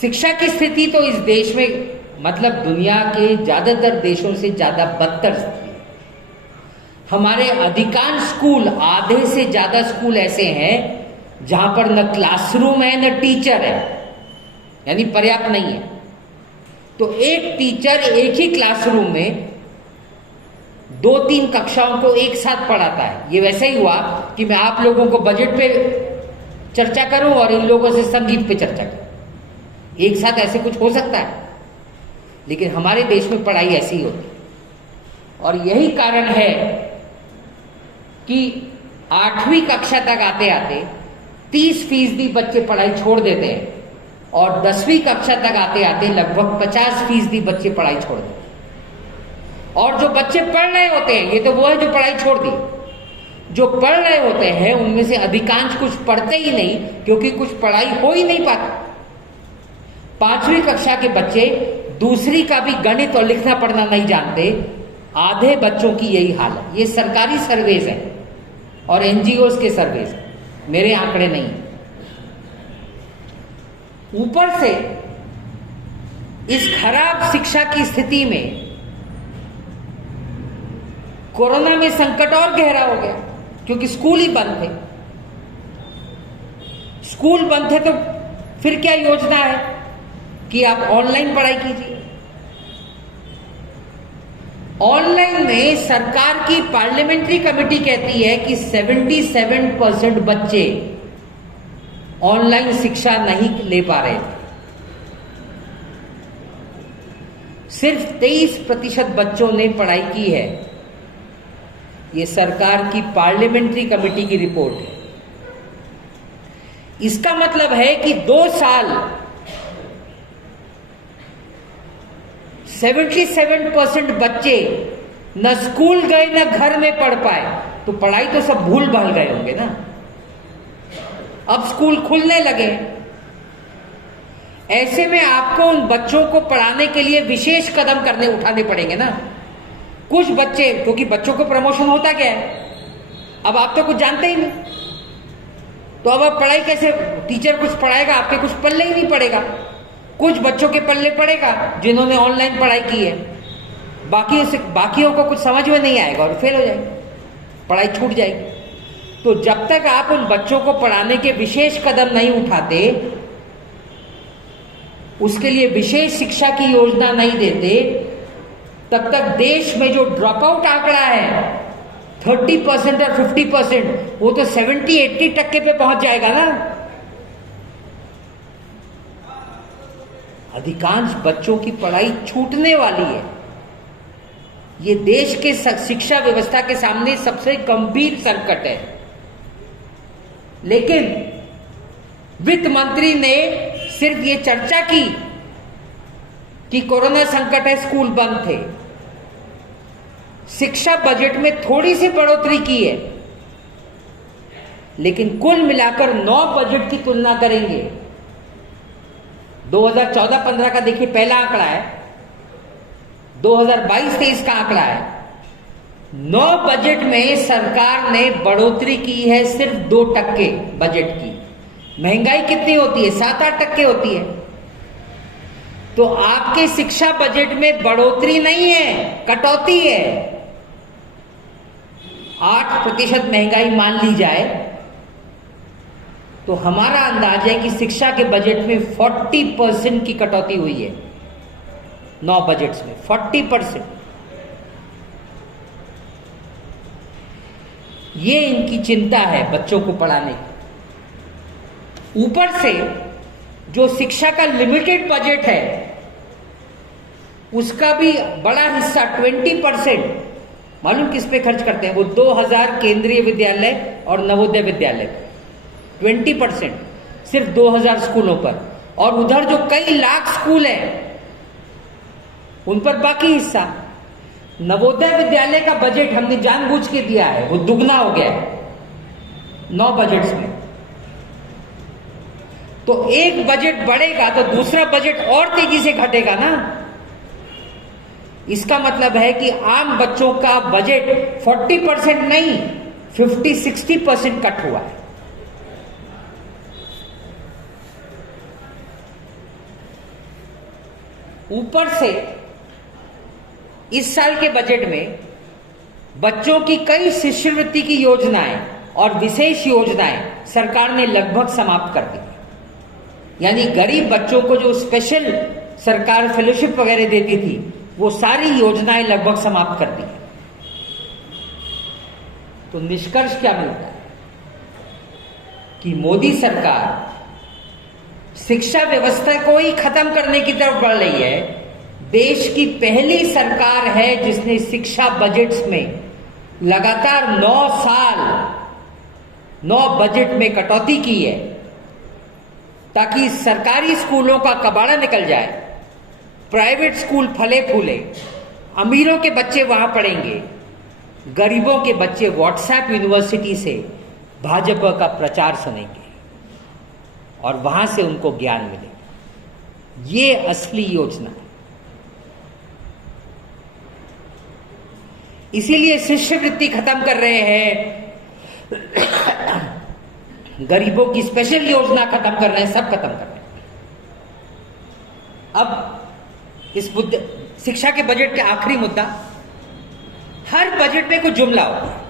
शिक्षा की स्थिति तो इस देश में मतलब दुनिया के ज्यादातर देशों से ज्यादा बदतर स्थिति है। हमारे अधिकांश स्कूल, आधे से ज्यादा स्कूल ऐसे हैं जहां पर न क्लासरूम है न टीचर है, यानी पर्याप्त नहीं है। तो एक टीचर एक ही क्लासरूम में 2-3 कक्षाओं को एक साथ पढ़ाता है। ये वैसे ही हुआ कि मैं आप लोगों को बजट पे चर्चा करूं और इन लोगों से संगीत पे चर्चा करूं। एक साथ ऐसे कुछ हो सकता है, लेकिन हमारे देश में पढ़ाई ऐसी होती है। और यही कारण है कि 8वीं कक्षा तक आते आते 30% बच्चे पढ़ाई छोड़ देते हैं और 10वीं कक्षा तक आते आते लगभग 50% बच्चे पढ़ाई छोड़ देते हैं। और जो बच्चे पढ़ रहे होते हैं, ये तो वो है जो पढ़ाई छोड़ दी, जो पढ़ रहे होते हैं उनमें से अधिकांश कुछ पढ़ते ही नहीं, क्योंकि कुछ पढ़ाई हो ही नहीं पाती। 5वीं कक्षा के बच्चे दूसरी का भी गणित और लिखना पढ़ना नहीं जानते। आधे बच्चों की यही हाल है। ये सरकारी सर्वेज है और एनजीओज के सर्वेज है, मेरे आंकड़े नहीं। ऊपर से इस खराब शिक्षा की स्थिति में कोरोना में संकट और गहरा हो गया, क्योंकि स्कूल ही बंद थे। स्कूल बंद थे तो फिर क्या योजना है कि आप ऑनलाइन पढ़ाई कीजिए। ऑनलाइन में सरकार की पार्लियामेंट्री कमेटी कहती है कि 77% बच्चे ऑनलाइन शिक्षा नहीं ले पा रहे थे। सिर्फ 23% बच्चों ने पढ़ाई की है। ये सरकार की पार्लियामेंट्री कमेटी की रिपोर्ट है। इसका मतलब है कि 2 साल 77% बच्चे न स्कूल गए न घर में पढ़ पाए, तो पढ़ाई तो सब भूल भाल गए होंगे ना। अब स्कूल खुलने लगे, ऐसे में आपको उन बच्चों को पढ़ाने के लिए विशेष कदम उठाने पड़ेंगे ना। कुछ बच्चे, क्योंकि बच्चों को प्रमोशन होता क्या है, अब आप तो कुछ जानते ही नहीं, तो अब आप पढ़ाई कैसे, टीचर कुछ पढ़ाएगा आपके कुछ पल्ले ही नहीं पड़ेगा। कुछ बच्चों के पल्ले पड़ेगा जिन्होंने ऑनलाइन पढ़ाई की है, बाकियों को कुछ समझ में नहीं आएगा और फेल हो जाएगा, पढ़ाई छूट जाएगी। तो जब तक आप उन बच्चों को पढ़ाने के विशेष कदम नहीं उठाते, उसके लिए विशेष शिक्षा की योजना नहीं देते, तब तक देश में जो ड्रॉप आउट आंकड़ा है 30% और 50%, वो तो 70-80% पे पहुंच जाएगा ना। अधिकांश बच्चों की पढ़ाई छूटने वाली है। ये देश के शिक्षा व्यवस्था के सामने सबसे गंभीर संकट है। लेकिन वित्त मंत्री ने सिर्फ ये चर्चा की कि कोरोना संकट है, स्कूल बंद थे। शिक्षा बजट में थोड़ी सी बढ़ोतरी की है, लेकिन कुल मिलाकर 9 बजट की तुलना करेंगे, 2014-15 का देखिए पहला आंकड़ा है, 2022-23 का आंकड़ा है। 9 बजट में सरकार ने बढ़ोतरी की है सिर्फ 2% बजट की। महंगाई कितनी होती है? 7-8% होती है। तो आपके शिक्षा बजट में बढ़ोतरी नहीं है, कटौती है। 8% महंगाई मान ली जाए तो हमारा अंदाज है कि शिक्षा के बजट में 40% की कटौती हुई है। 9 बजट्स में 40%। ये इनकी चिंता है बच्चों को पढ़ाने की। ऊपर से जो शिक्षा का लिमिटेड बजट है, उसका भी बड़ा हिस्सा 20% मालूम किस पे खर्च करते हैं? वो 2000 केंद्रीय विद्यालय और नवोदय विद्यालय, 20% सिर्फ 2000 स्कूलों पर, और उधर जो कई लाख स्कूल हैं उन पर बाकी हिस्सा। नवोदय विद्यालय का बजट हमने जानबूझ के दिया है, वो दुगना हो गया है 9 बजट्स में। तो एक बजट बढ़ेगा तो दूसरा बजट और तेजी से घटेगा ना। इसका मतलब है कि आम बच्चों का बजट 40% नहीं 50-60% कट हुआ है। ऊपर से इस साल के बजट में बच्चों की कई शिष्यवृत्ति की योजनाएं और विशेष योजनाएं सरकार ने लगभग समाप्त कर दी। यानी गरीब बच्चों को जो स्पेशल सरकार फेलोशिप वगैरह देती थी, वो सारी योजनाएं लगभग समाप्त कर दी। तो निष्कर्ष क्या मिलता है कि मोदी सरकार शिक्षा व्यवस्था को ही खत्म करने की तरफ बढ़ रही है। देश की पहली सरकार है जिसने शिक्षा बजट्स में लगातार 9 साल 9 बजट में कटौती की है, ताकि सरकारी स्कूलों का कबाड़ा निकल जाए, प्राइवेट स्कूल फले फूले, अमीरों के बच्चे वहां पढ़ेंगे, गरीबों के बच्चे व्हाट्सएप यूनिवर्सिटी से भाजपा का प्रचार सुनेंगे और वहां से उनको ज्ञान मिलेगा। ये असली योजना है। इसीलिए शिष्यवृत्ति खत्म कर रहे हैं, गरीबों की स्पेशल योजना खत्म कर रहे हैं, सब खत्म कर रहे हैं। अब इस मुद्दे शिक्षा के बजट के आखिरी मुद्दा, हर बजट में कोई जुमला होता है,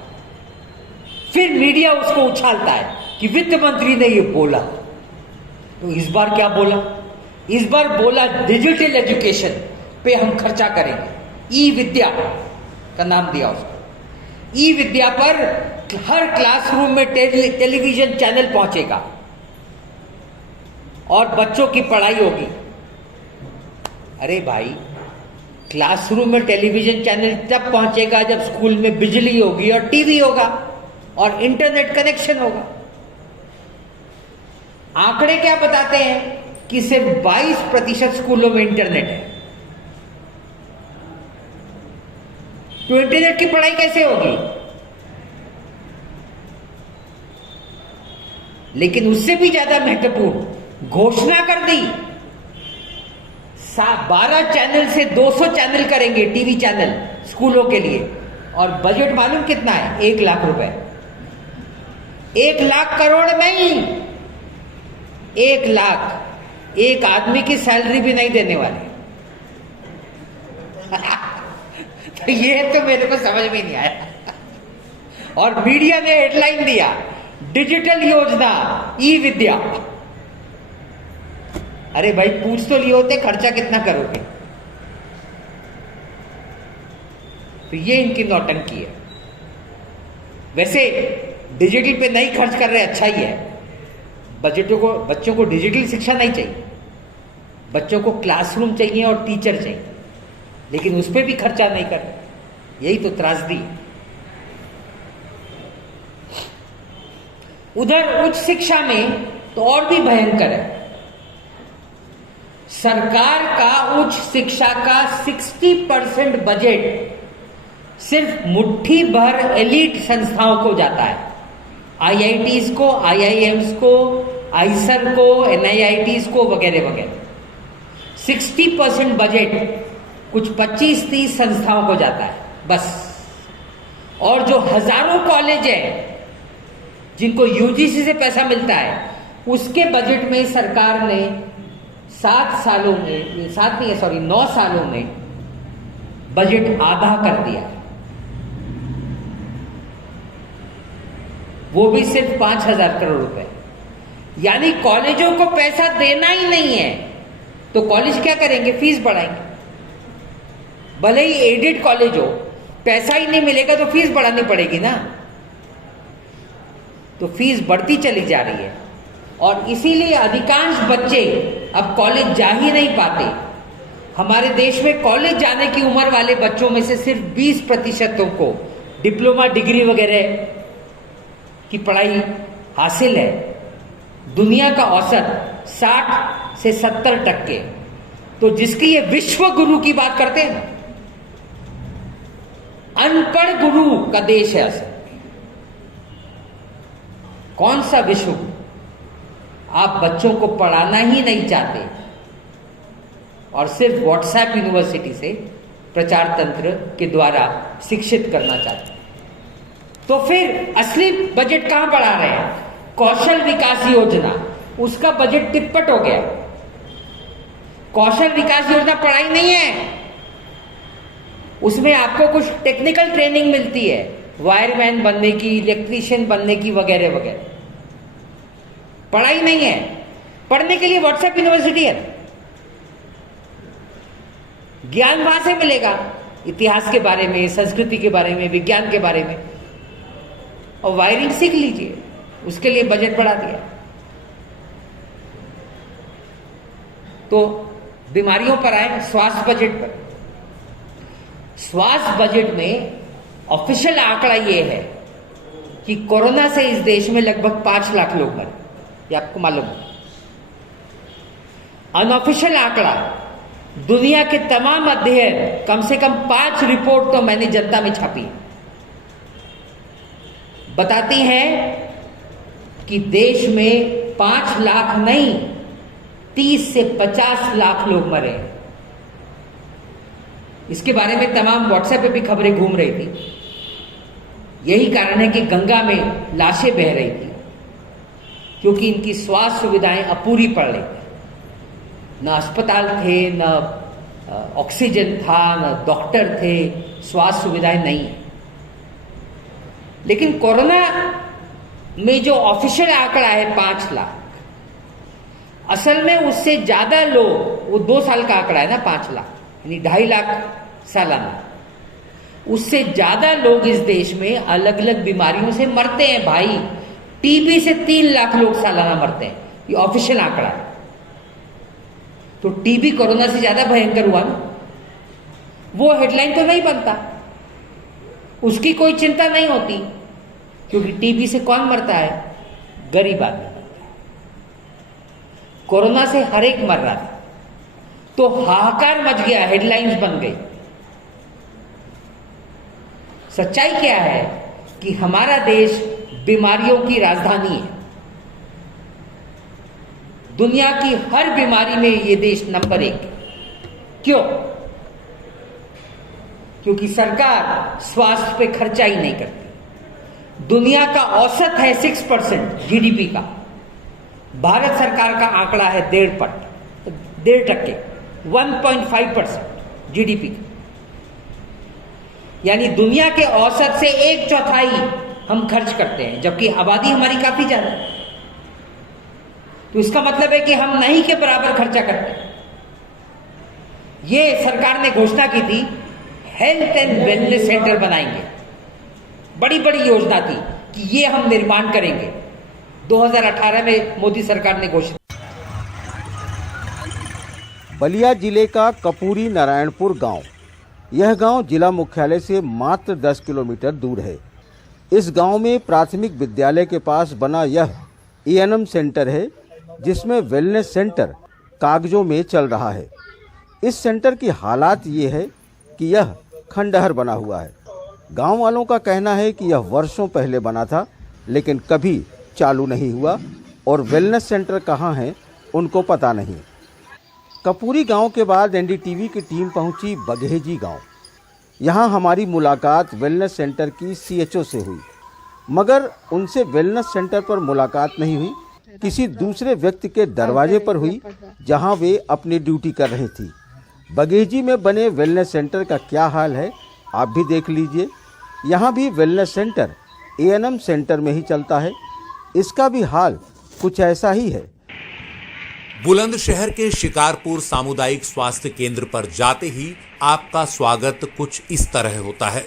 फिर मीडिया उसको उछालता है कि वित्त मंत्री ने ये बोला। तो इस बार क्या बोला? इस बार बोला डिजिटल एजुकेशन पे हम खर्चा करेंगे, ई विद्या का नाम दिया उसको। ई विद्या पर हर क्लासरूम में टेलीविजन चैनल पहुंचेगा और बच्चों की पढ़ाई होगी। अरे भाई, क्लासरूम में टेलीविजन चैनल तब पहुंचेगा जब स्कूल में बिजली होगी और टीवी होगा और इंटरनेट कनेक्शन होगा। आंकड़े क्या बताते हैं कि सिर्फ 22% स्कूलों में इंटरनेट है। तो इंटरनेट की पढ़ाई कैसे होगी? लेकिन उससे भी ज्यादा महत्वपूर्ण घोषणा कर दी, 12 चैनल से 200 चैनल करेंगे, टीवी चैनल स्कूलों के लिए। और बजट मालूम कितना है? 1 लाख रुपए। 1 लाख करोड़ नहीं, 1 लाख। एक आदमी की सैलरी भी नहीं देने वाले। तो ये तो मेरे को समझ में नहीं आया। और मीडिया ने हेडलाइन दिया, डिजिटल योजना, ई विद्या। अरे भाई, पूछ तो लिए होते खर्चा कितना करोगे। तो ये इनकी नौटंकी है। वैसे डिजिटल पे नहीं खर्च कर रहे, अच्छा ही है। बच्चों को डिजिटल शिक्षा नहीं चाहिए, बच्चों को क्लासरूम चाहिए और टीचर चाहिए, लेकिन उस पर भी खर्चा नहीं कर रहे। यही तो त्रासदी है। उधर उच्च शिक्षा में तो और भी भयंकर है। सरकार का उच्च शिक्षा का 60% बजट सिर्फ मुट्ठी भर एलीट संस्थाओं को जाता है। आईआईटीज को, आईआईएम्स को, आईसर को, एनआईआईटीज को वगैरह वगैरह। 60% बजट कुछ 25-30 संस्थाओं को जाता है बस। और जो हजारों कॉलेज है जिनको यूजीसी से पैसा मिलता है, उसके बजट में सरकार ने 9 सालों में बजट आधा कर दिया, वो भी सिर्फ 5,000 करोड़ रुपए। यानी कॉलेजों को पैसा देना ही नहीं है, तो कॉलेज क्या करेंगे? फीस बढ़ाएंगे। भले ही एडेड कॉलेज हो, पैसा ही नहीं मिलेगा तो फीस बढ़ानी पड़ेगी ना। तो फीस बढ़ती चली जा रही है और इसीलिए अधिकांश बच्चे अब कॉलेज जा ही नहीं पाते। हमारे देश में कॉलेज जाने की उम्र वाले बच्चों में से सिर्फ 20% को डिप्लोमा डिग्री वगैरह की पढ़ाई हासिल है। दुनिया का औसत 60 से 70%। तो जिसकी ये विश्व गुरु की बात करते हैं ना, अनपढ़ गुरु का देश है असल। कौन सा विश्व गुरु? आप बच्चों को पढ़ाना ही नहीं चाहते और सिर्फ व्हाट्सएप यूनिवर्सिटी से प्रचार तंत्र के द्वारा शिक्षित करना चाहते हैं। तो फिर असली बजट कहां बढ़ा रहे हैं? कौशल विकास योजना, उसका बजट तिप्पट हो गया। कौशल विकास योजना पढ़ाई नहीं है, उसमें आपको कुछ टेक्निकल ट्रेनिंग मिलती है, वायरमैन बनने की, इलेक्ट्रीशियन बनने की, वगैरह वगैरह। पढ़ाई नहीं है। पढ़ने के लिए व्हाट्सएप यूनिवर्सिटी है, ज्ञान वहां से मिलेगा, इतिहास के बारे में, संस्कृति के बारे में, विज्ञान के बारे में, और वायरिंग सीख लीजिए, उसके लिए बजट बढ़ा दिया। तो बीमारियों पर आए, स्वास्थ्य बजट पर। स्वास्थ्य बजट में ऑफिशियल आंकड़ा यह है कि कोरोना से इस देश में लगभग 5 लाख लोग मरे, ये आपको मालूम है। अनऑफिशियल आंकड़ा, दुनिया के तमाम अध्ययन, कम से कम 5 रिपोर्ट तो मैंने जनता में छापी है, बताती हैं कि देश में 5 लाख नहीं, 30 से 50 लाख लोग मरे। इसके बारे में तमाम व्हाट्सएप पे भी खबरें घूम रही थी। यही कारण है कि गंगा में लाशें बह रही थी, क्योंकि इनकी स्वास्थ्य सुविधाएं अपूरी पड़ रही थी। न अस्पताल थे, न ऑक्सीजन था, न डॉक्टर थे, स्वास्थ्य सुविधाएं नहीं है। लेकिन कोरोना में जो ऑफिशियल आंकड़ा है 5 लाख, असल में उससे ज्यादा लोग, वो 2 साल का आंकड़ा है ना 5 लाख, यानी 2.5 लाख सालाना, उससे ज्यादा लोग इस देश में अलग अलग बीमारियों से मरते हैं भाई। टीबी से 3 लाख लोग सालाना मरते हैं, ये ऑफिशियल आंकड़ा है। तो टीबी कोरोना से ज्यादा भयंकर हुआ ना, वो हेडलाइन तो नहीं बनता, उसकी कोई चिंता नहीं होती, क्योंकि टीबी से कौन मरता है? गरीब आदमी मरता है। कोरोना से हर एक मर रहा था, तो हाहाकार मच गया, हेडलाइंस बन गई। सच्चाई क्या है कि हमारा देश बीमारियों की राजधानी है। दुनिया की हर बीमारी में ये देश नंबर 1 है। क्यों? क्योंकि सरकार स्वास्थ्य पे खर्चा ही नहीं करती। दुनिया का औसत है 6% जीडीपी का, भारत सरकार का आंकड़ा है 1.5%, 1.5% जीडीपी का। यानी दुनिया के औसत से 1/4 हम खर्च करते हैं, जबकि आबादी हमारी काफी ज्यादा है। तो इसका मतलब है कि हम नहीं के बराबर खर्चा करते हैं। ये सरकार ने घोषणा की थी, हेल्थ एंड वेलनेस सेंटर बनाएंगे, बड़ी बड़ी योजना थी कि ये हम निर्माण करेंगे। 2018 में मोदी सरकार ने घोषणा। बलिया जिले का कपूरी नारायणपुर गांव, यह गांव जिला मुख्यालय से मात्र 10 किलोमीटर दूर है। इस गांव में प्राथमिक विद्यालय के पास बना यह एएनएम सेंटर है, जिसमें वेलनेस सेंटर कागजों में चल रहा है। इस सेंटर की हालात ये है कि यह खंडहर बना हुआ है। गांव वालों का कहना है कि यह वर्षों पहले बना था, लेकिन कभी चालू नहीं हुआ, और वेलनेस सेंटर कहाँ है उनको पता नहीं। कपूरी गांव के बाद एनडीटीवी की टीम पहुंची बघेजी गांव। यहां हमारी मुलाकात वेलनेस सेंटर की सीएचओ से हुई, मगर उनसे वेलनेस सेंटर पर मुलाकात नहीं हुई, किसी दूसरे व्यक्ति के दरवाजे पर हुई, जहां वे अपनी ड्यूटी कर रही थी। बघेजी में बने वेलनेस सेंटर का क्या हाल है आप भी देख लीजिए। यहाँ भी वेलनेस सेंटर एएनएम सेंटर में ही चलता है। इसका भी हाल कुछ ऐसा ही है। बुलंदशहर के शिकारपुर सामुदायिक स्वास्थ्य केंद्र पर जाते ही आपका स्वागत कुछ इस तरह होता है।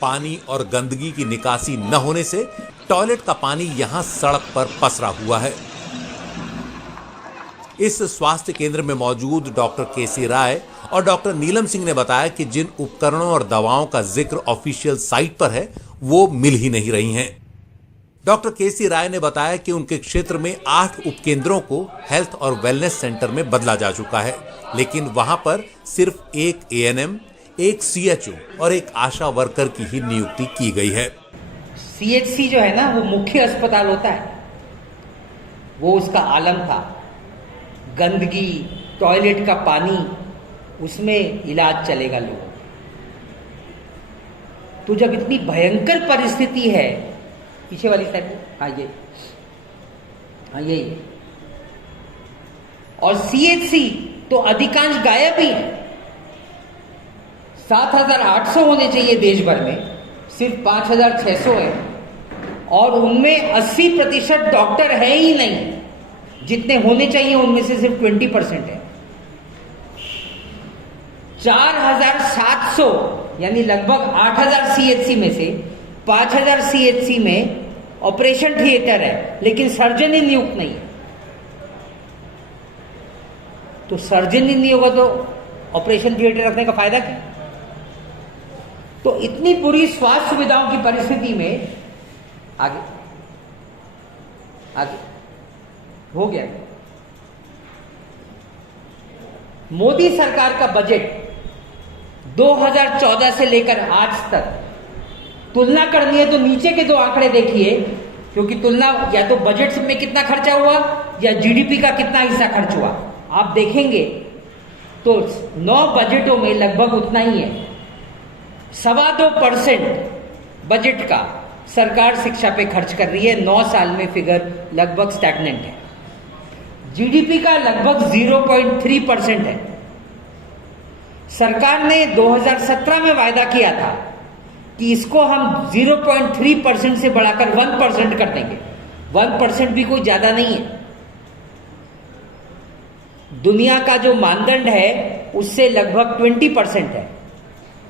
पानी और गंदगी की निकासी न होने से टॉयलेट का पानी यहां सड़क पर पसरा हुआ है। इस स्वास्थ्य केंद्र में मौजूद डॉक्टर केसी राय और डॉक्टर नीलम सिंह ने बताया कि जिन उपकरणों और दवाओं का जिक्र ऑफिशियल साइट पर है, वो मिल ही नहीं रही हैं। डॉक्टर केसी राय ने बताया कि उनके क्षेत्र में 8 उपकेंद्रों को हेल्थ और वेलनेस सेंटर में बदला जा चुका है, लेकिन वहां पर सिर्फ एक एएनएम, एक सीएचओ और एक आशा वर्कर की ही नियुक्ति की गई है। सीएचसी जो है ना, वो मुख्य अस्पताल होता है, वो उसका आलम था। गंदगी, टॉयलेट का पानी, उसमें इलाज चलेगा लोगों। तो जब इतनी भयंकर परिस्थिति है, पीछे वाली साइड, हाँ ये, हाँ यही, और सीएचसी तो अधिकांश गायब ही है। 7,800 होने चाहिए देश भर में, सिर्फ 5,600 है, और उनमें 80% डॉक्टर है ही नहीं। जितने होने चाहिए उनमें से सिर्फ 20% है। 4,700 यानी लगभग 8,000 सीएचसी में से 5,000 सीएचसी में ऑपरेशन थिएटर है, लेकिन सर्जन ही नियुक्त नहीं है। तो सर्जन ही नहीं होगा तो ऑपरेशन थिएटर रखने का फायदा क्या? तो इतनी बुरी स्वास्थ्य सुविधाओं की परिस्थिति में आगे हो गया। मोदी सरकार का बजट 2014 से लेकर आज तक तुलना करनी है तो नीचे के दो आंकड़े देखिए, क्योंकि तुलना या तो बजट में कितना खर्चा हुआ या जीडीपी का कितना हिस्सा खर्च हुआ। आप देखेंगे तो 9 बजटों में लगभग उतना ही है। 2.25% बजट का सरकार शिक्षा पे खर्च कर रही है। 9 साल में फिगर लगभग स्टैग्नेंट है। जीडीपी का लगभग 0.3% है। सरकार ने 2017 में वायदा किया था कि इसको हम 0.3% से बढ़ाकर 1% कर देंगे। 1% भी कोई ज्यादा नहीं है। दुनिया का जो मानदंड है उससे लगभग 20% है।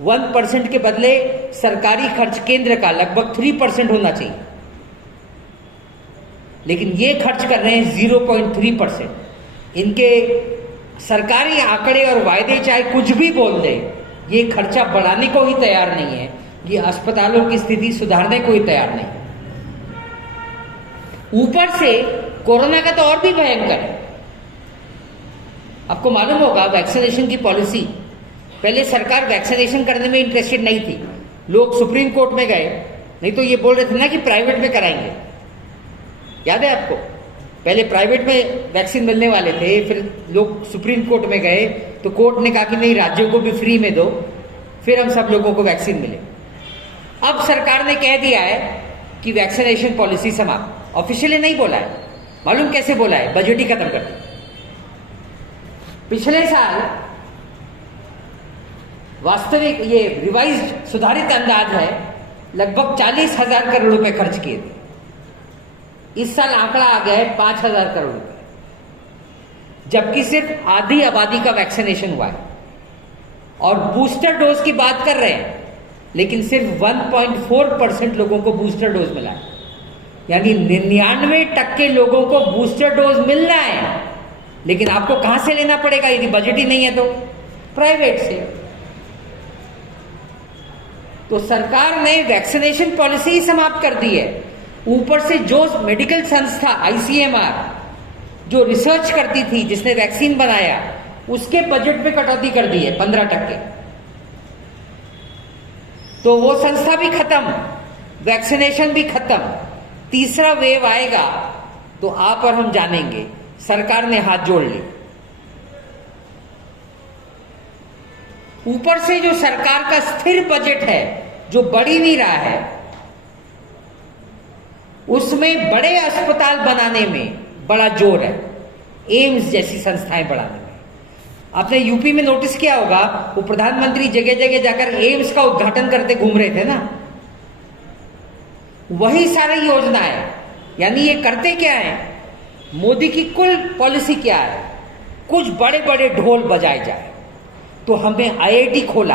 1% के बदले सरकारी खर्च केंद्र का लगभग 3% होना चाहिए, लेकिन ये खर्च कर रहे हैं 0.3%। इनके सरकारी आंकड़े और वायदे चाहे कुछ भी बोल दें, ये खर्चा बढ़ाने को ही तैयार नहीं है। ये अस्पतालों की स्थिति सुधारने को ही तैयार नहीं। ऊपर से कोरोना का तो और भी भयंकर है। आपको मालूम होगा वैक्सीनेशन की पॉलिसी, पहले सरकार वैक्सीनेशन करने में इंटरेस्टेड नहीं थी। लोग सुप्रीम कोर्ट में गए, नहीं तो ये बोल रहे थे ना कि प्राइवेट में कराएंगे। याद है आपको? पहले प्राइवेट में वैक्सीन मिलने वाले थे, फिर लोग सुप्रीम कोर्ट में गए तो कोर्ट ने कहा कि नहीं, राज्यों को भी फ्री में दो, फिर हम सब लोगों को वैक्सीन मिले। अब सरकार ने कह दिया है कि वैक्सीनेशन पॉलिसी समाप्त। ऑफिशियली नहीं बोला है, मालूम कैसे बोला है? बजट ही खत्म कर दिया। पिछले साल वास्तविक ये रिवाइज्ड सुधारित अंदाज है लगभग 40,000 करोड़ रुपए खर्च किए थे। इस साल आंकड़ा आ गया है 5,000 करोड़ रुपए, जबकि सिर्फ आधी आबादी का वैक्सीनेशन हुआ है। और बूस्टर डोज की बात कर रहे हैं, लेकिन सिर्फ 1.4% लोगों को बूस्टर डोज मिला है। यानी 99% लोगों को बूस्टर डोज मिलना है, लेकिन आपको कहां से लेना पड़ेगा यदि बजट ही नहीं है तो? प्राइवेट से। तो सरकार ने वैक्सीनेशन पॉलिसी ही समाप्त कर दी है। ऊपर से जो मेडिकल संस्था आईसीएमआर जो रिसर्च करती थी, जिसने वैक्सीन बनाया, उसके बजट में कटौती कर दी है 15%। तो वो संस्था भी खत्म, वैक्सीनेशन भी खत्म। तीसरा वेव आएगा तो आप और हम जानेंगे। सरकार ने हाथ जोड़ ली। ऊपर से जो सरकार का स्थिर बजट है, जो बढ़ ही नहीं रहा है, उसमें बड़े अस्पताल बनाने में बड़ा जोर है, एम्स जैसी संस्थाएं बढ़ाने में। आपने यूपी में नोटिस किया होगा, वो प्रधानमंत्री जगह जगह जाकर एम्स का उद्घाटन करते घूम रहे थे ना। वही सारी योजना है। यानी ये करते क्या है? मोदी की कुल पॉलिसी क्या है? कुछ बड़े बड़े ढोल बजाए जाए। तो हमने आईआईटी खोला,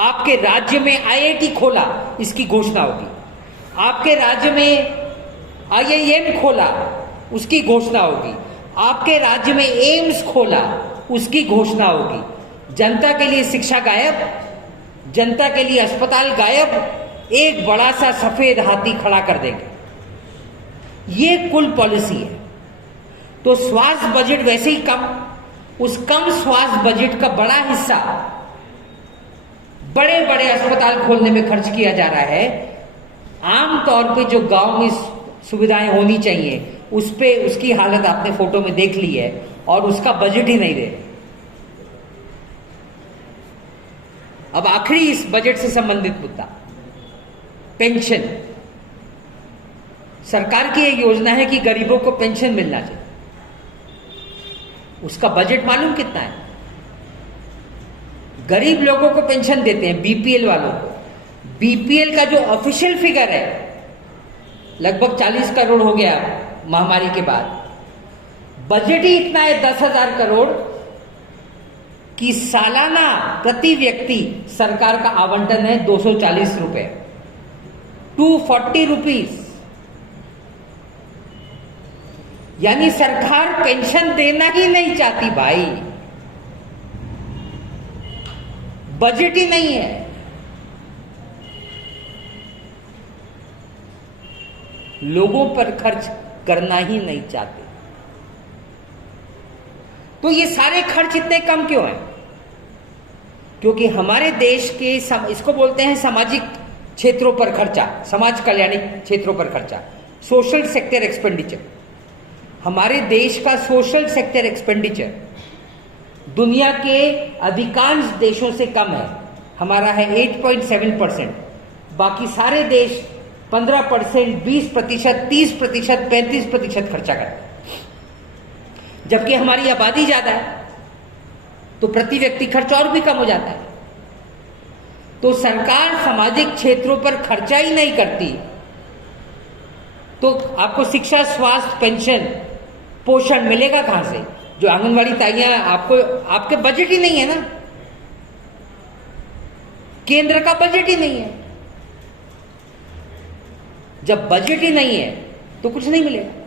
आपके राज्य में आईआईटी खोला, इसकी घोषणा होगी। आपके राज्य में आईआईएम खोला, उसकी घोषणा होगी। आपके राज्य में एम्स खोला, उसकी घोषणा होगी। जनता के लिए शिक्षा गायब, जनता के लिए अस्पताल गायब, एक बड़ा सा सफेद हाथी खड़ा कर देंगे। ये कुल पॉलिसी है। तो स्वास्थ्य बजट वैसे ही कम, उस कम स्वास्थ्य बजट का बड़ा हिस्सा बड़े बड़े अस्पताल खोलने में खर्च किया जा रहा है। आमतौर पे जो गांव में सुविधाएं होनी चाहिए, उस पे उसकी हालत आपने फोटो में देख ली है, और उसका बजट ही नहीं दे। अब आखिरी इस बजट से संबंधित मुद्दा, पेंशन। सरकार की एक योजना है कि गरीबों को पेंशन मिलना चाहिए। उसका बजट मालूम कितना है? गरीब लोगों को पेंशन देते हैं, बीपीएल वालों को। बीपीएल का जो ऑफिशियल फिगर है लगभग 40 करोड़ हो गया महामारी के बाद। बजट ही इतना है 10,000 करोड़ कि सालाना प्रति व्यक्ति सरकार का आवंटन है 240 रुपए, 240 रुपीज। यानी सरकार पेंशन देना ही नहीं चाहती भाई, बजट ही नहीं है। लोगों पर खर्च करना ही नहीं चाहते। तो ये सारे खर्च इतने कम क्यों हैं? क्योंकि हमारे देश के इसको बोलते हैं सामाजिक क्षेत्रों पर खर्चा, समाज कल्याणी क्षेत्रों पर खर्चा, सोशल सेक्टर एक्सपेंडिचर। हमारे देश का सोशल सेक्टर एक्सपेंडिचर दुनिया के अधिकांश देशों से कम है। हमारा है 8.7%, बाकी सारे देश 15%, 20%, 30%, 35% खर्चा करते हैं। जबकि हमारी आबादी ज्यादा है तो प्रति व्यक्ति खर्च और भी कम हो जाता है। तो सरकार सामाजिक क्षेत्रों पर खर्चा ही नहीं करती तो आपको शिक्षा, स्वास्थ्य, पेंशन, पोषण मिलेगा कहां से? जो आंगनवाड़ी ताइयां आपको, आपके बजट ही नहीं है ना, केंद्र का बजट ही नहीं है। जब बजट ही नहीं है तो कुछ नहीं मिलेगा।